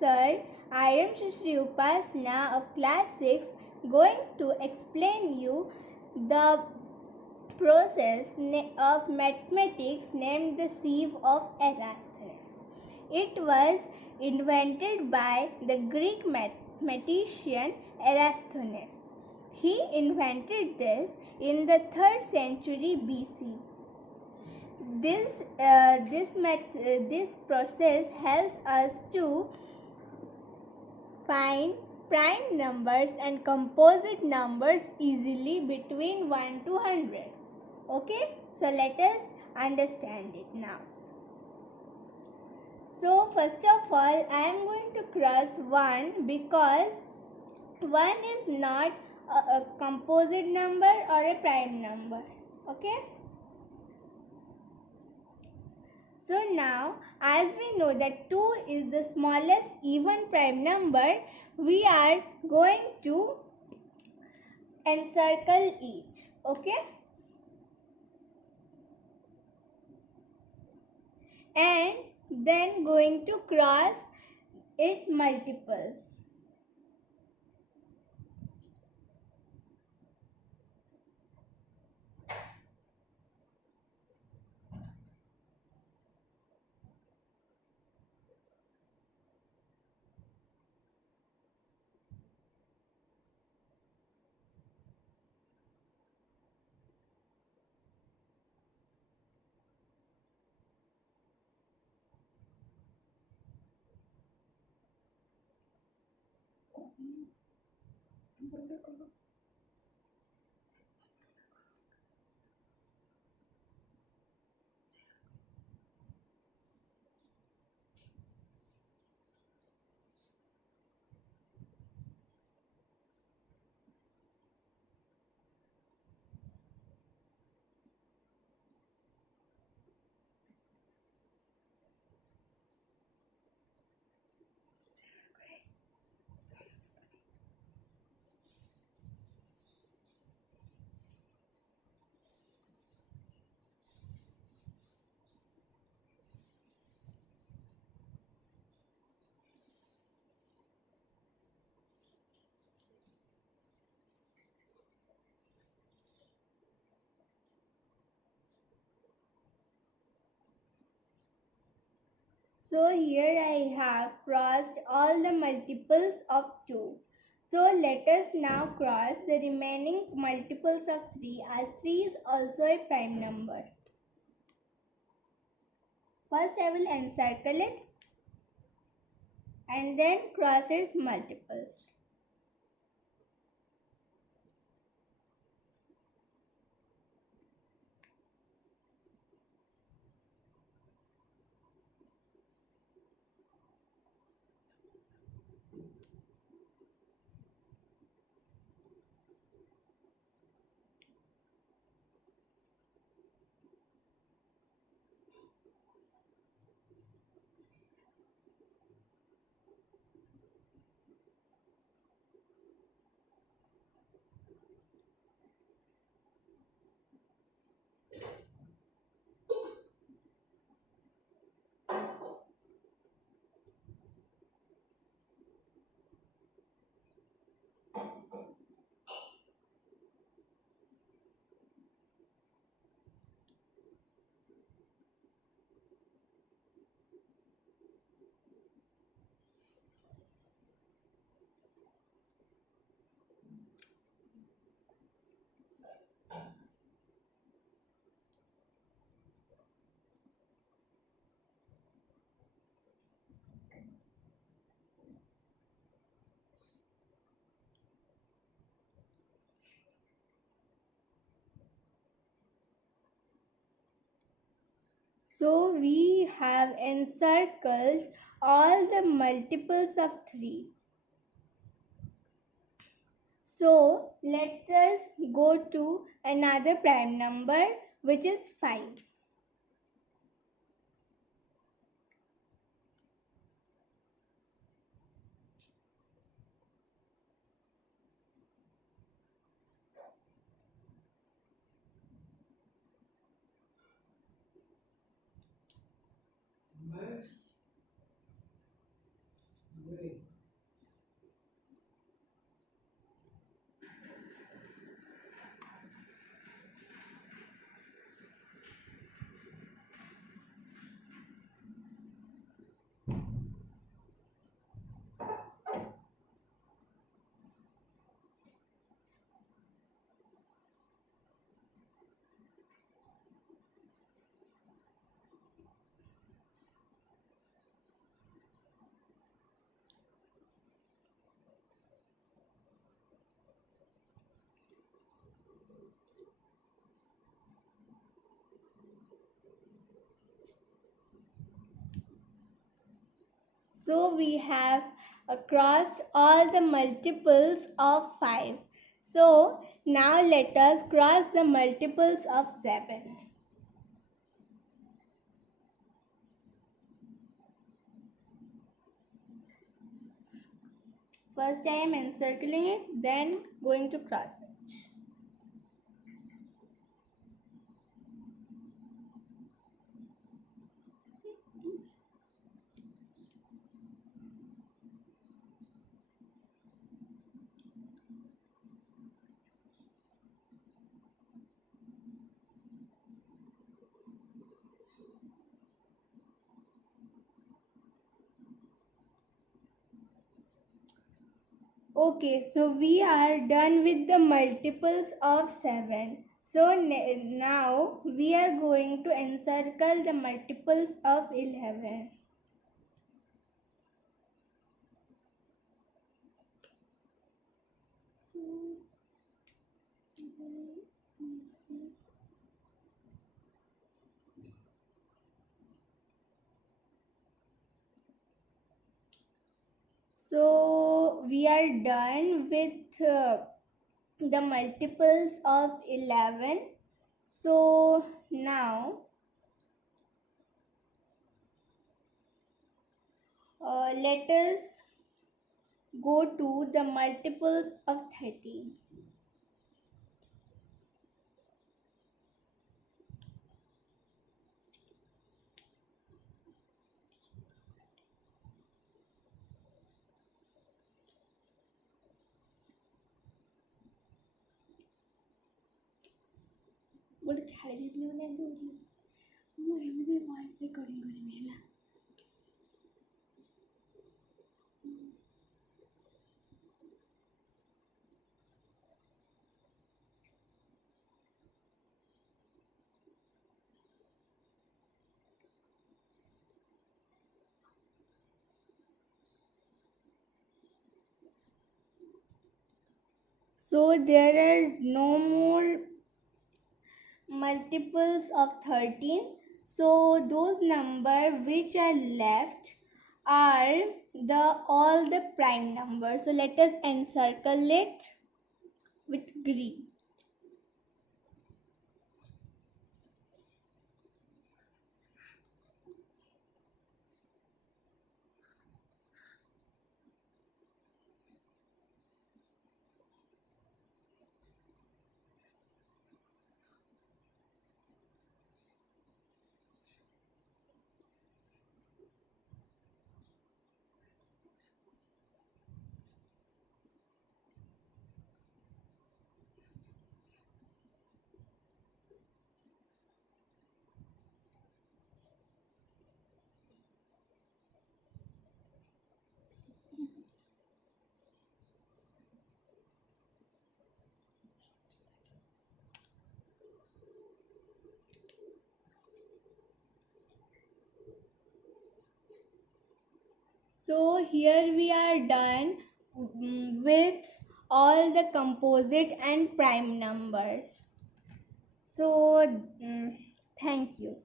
sir. I am Shri Upasna of class 6 going to explain you the process of mathematics named the sieve of Eratosthenes. It was invented by the Greek mathematician Eratosthenes. He invented this in the 3rd century BC. This process helps us to find prime numbers and composite numbers easily between 1 to 100. Okay, so let us understand it now. So first of all, I am going to cross 1 because 1 is not a composite number or a prime number. Okay. So now, as we know that 2 is the smallest even prime number, we are going to encircle each. Okay. And then going to cross its multiples. So here I have crossed all the multiples of 2. So let us now cross the remaining multiples of 3 as 3 is also a prime number. First I will encircle it and then cross its multiples. So we have encircled all the multiples of 3. So let us go to another prime number which is 5. So we have crossed all the multiples of 5. So now let us cross the multiples of 7. First I am encircling it, then going to cross it. Okay, so we are done with the multiples of 7. So now we are going to encircle the multiples of 11. So we are done with the multiples of 11. So now let us go to the multiples of 13. ଗୋଟେ ଛାଡ଼ି ଦେଇଥିଲି ବୋଲି ଏମିତି ହଉଥିଲା ମୁଁ ଏମିତି voice recording କରିବି ହେଲା So there are no more multiples of 13. So those numbers which are left are all the prime numbers. So let us encircle it with green. So here we are done with all the composite and prime numbers. So thank you.